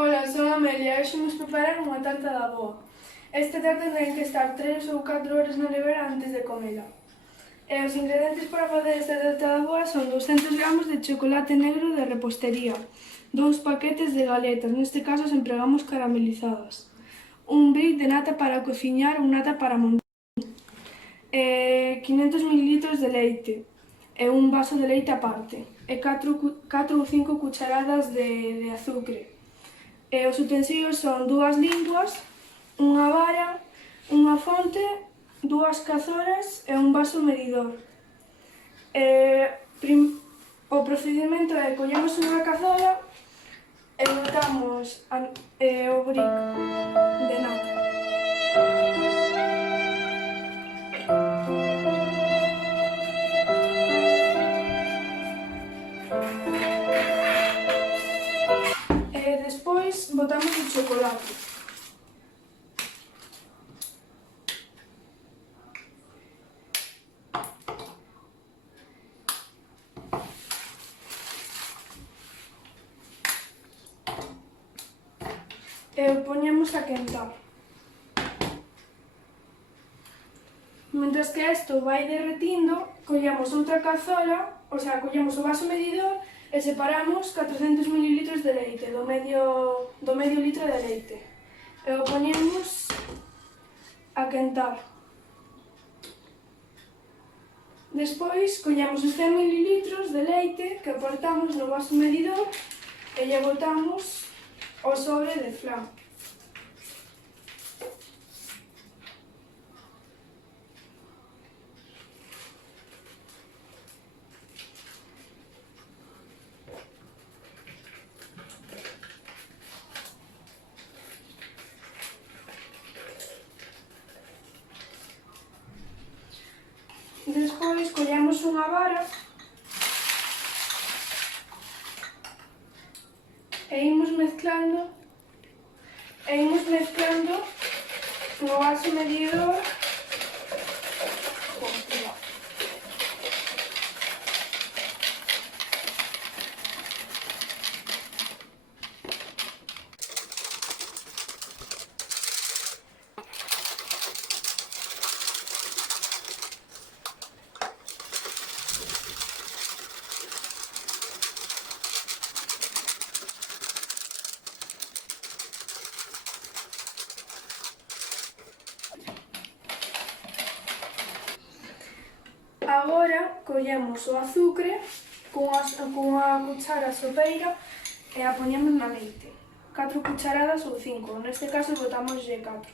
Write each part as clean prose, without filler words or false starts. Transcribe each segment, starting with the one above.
Ola, son Amelia e hoxe nos preparar unha tarta da boa. Esta tarta ten que estar 3 ou 4 horas na nevera antes de comela. E os ingredientes para facer esta tarta da boa son 200 gramos de chocolate negro de repostería, 2 paquetes de galetas, neste caso as empregamos caramelizadas, un brick de nata para cociñar ou nata para montar, 500 ml de leite e un vaso de leite aparte, e 4 ou 5 cucharadas de azucre. Os utensilios son 2 linguas, unha vara, unha fonte, 2 cazoras e un vaso medidor. O procedimento é collemos unha cazora e botamos o brick de nata. Despois botamos o chocolate. E o poñemos a quentar. Mentres que isto vai derretindo, collemos outra cazola, collemos o vaso medidor e separamos 400 ml de leite, do medio litro de leite. E o poñemos a quentar. Despois, collemos os 100 ml de leite que aportamos no vaso medidor e lle botamos o sobre de flan. Despois collemos unha vara e imos mezclando no vaso medidor con flan. Agora collemos o azucre cunha cuchara sopeira e a poñemos na leite. 4 cucharadas ou 5, neste caso botámoslle 4.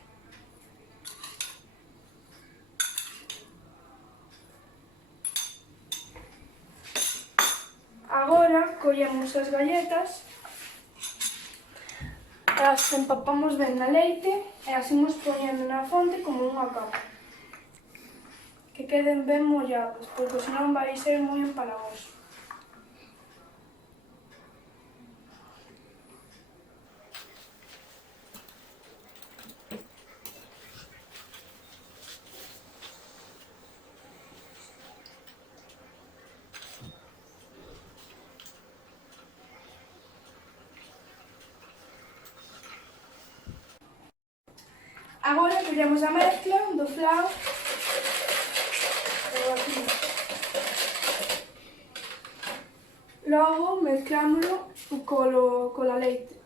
Agora collemos as galletas, as empapamos ben na leite e as imos poñendo na fonte como unha capa. Que queden ben mollados, porque senón vai ser moi empalagoso. Agora collemos a mezcla do flan e o batimos. Logo mezclámoslo cola leite.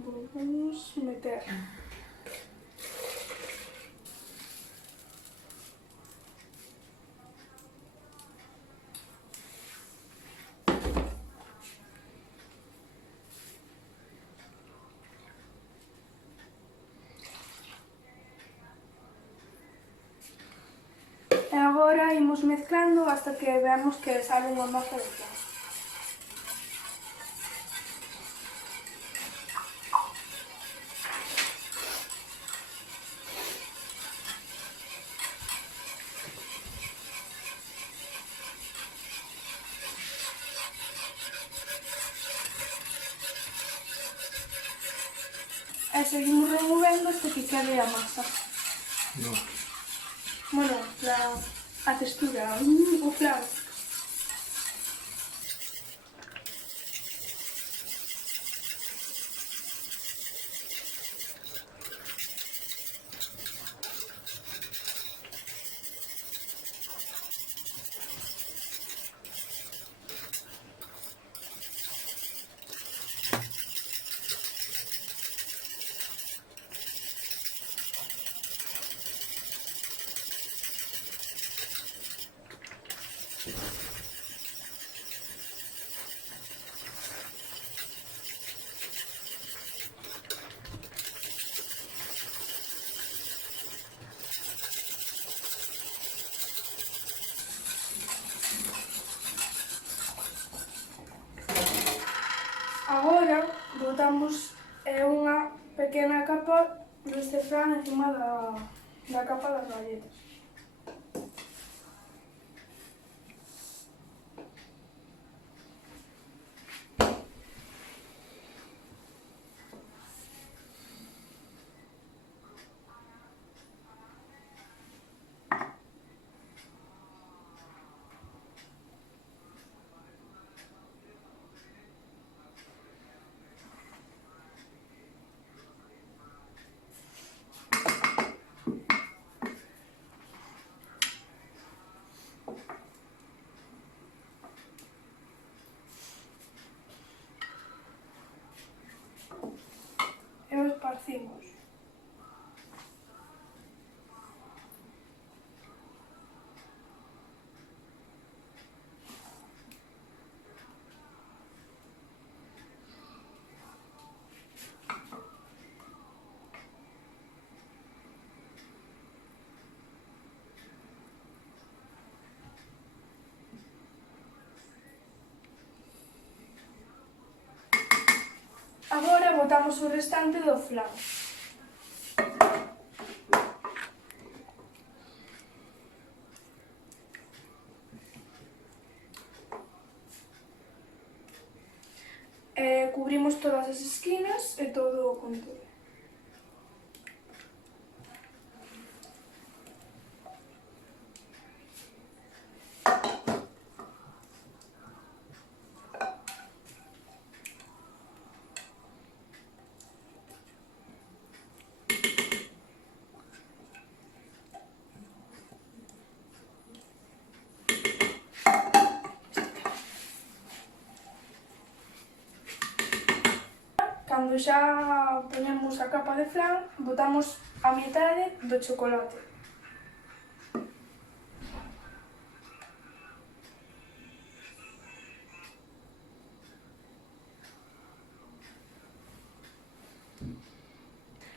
Volvemos meter. E agora imos mezclando hasta que veamos que sale unha masa de flan. E seguimos removendo hasta que quede a masa. No. Bueno, a textura, o flan. capa deste flan encima da capa das galletas. E o esparcimos. Agora botamos o restante do flan. Cubrimos todas as esquinas e todo o contorno. Cando xa ponemos a capa de flan, botamos a metade do chocolate.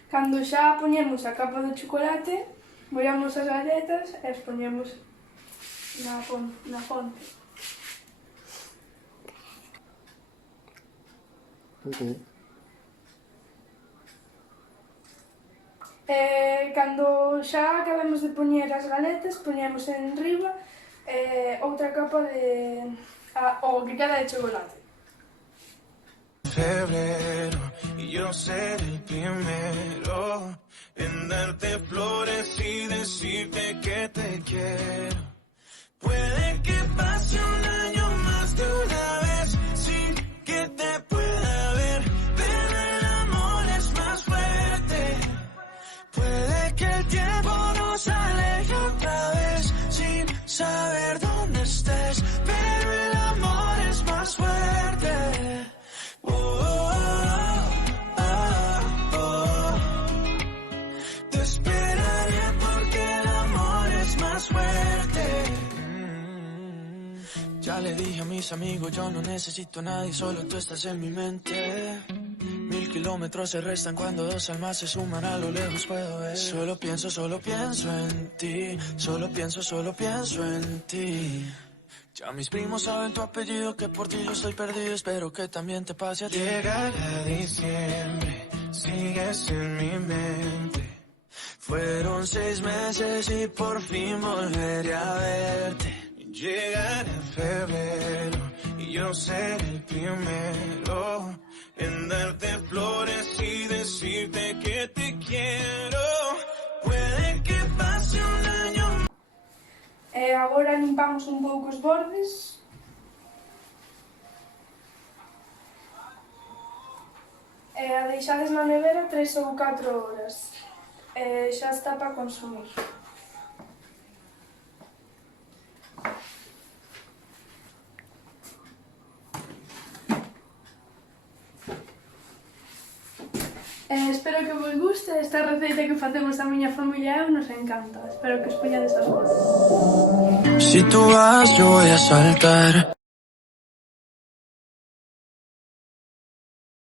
Cando xa poñemos a capa de chocolate, mollamos as galletas e as poñemos na fonte. Okay. Cando xa acabemos de poñer as galetas, poñemos en riba outra capa o que queda de chocolate. Febrero, y yo seré el primero en darte flores y decirte que te quiero. Puede que pase un año más de una vez sin que te pueda ver, pero el amor es más fuerte. Puede que el tiempo nos aleje otra vez sin saber dónde estés, pero el amor es más fuerte. Te esperaré porque el amor es más fuerte. Ya le dije a mis amigos, yo no necesito a nadie, solo tú estás en mi mente. 1000 kilómetros se restan cuando dos almas se suman, a lo lejos puedo ver. Solo pienso en ti, solo pienso en ti. Ya mis primos saben tu apellido, que por ti yo estoy perdido, espero que también te pase a ti. Llegará diciembre, sigues en mi mente. Fueron 6 meses y por fin volveré a verte. Llegará febrero y yo seré el primero en darte flores y decirte que te quiero. Puede que pase un año. Agora limpamos un pouco os bordes. A deixades na nevera 3 ou 4 horas. Xa está para consumir. Espero que vos guste esta receita que facemos a miña familia e eu, nos encanta. Espero que os poñades as vosas. Si tú vas, yo voy a saltar.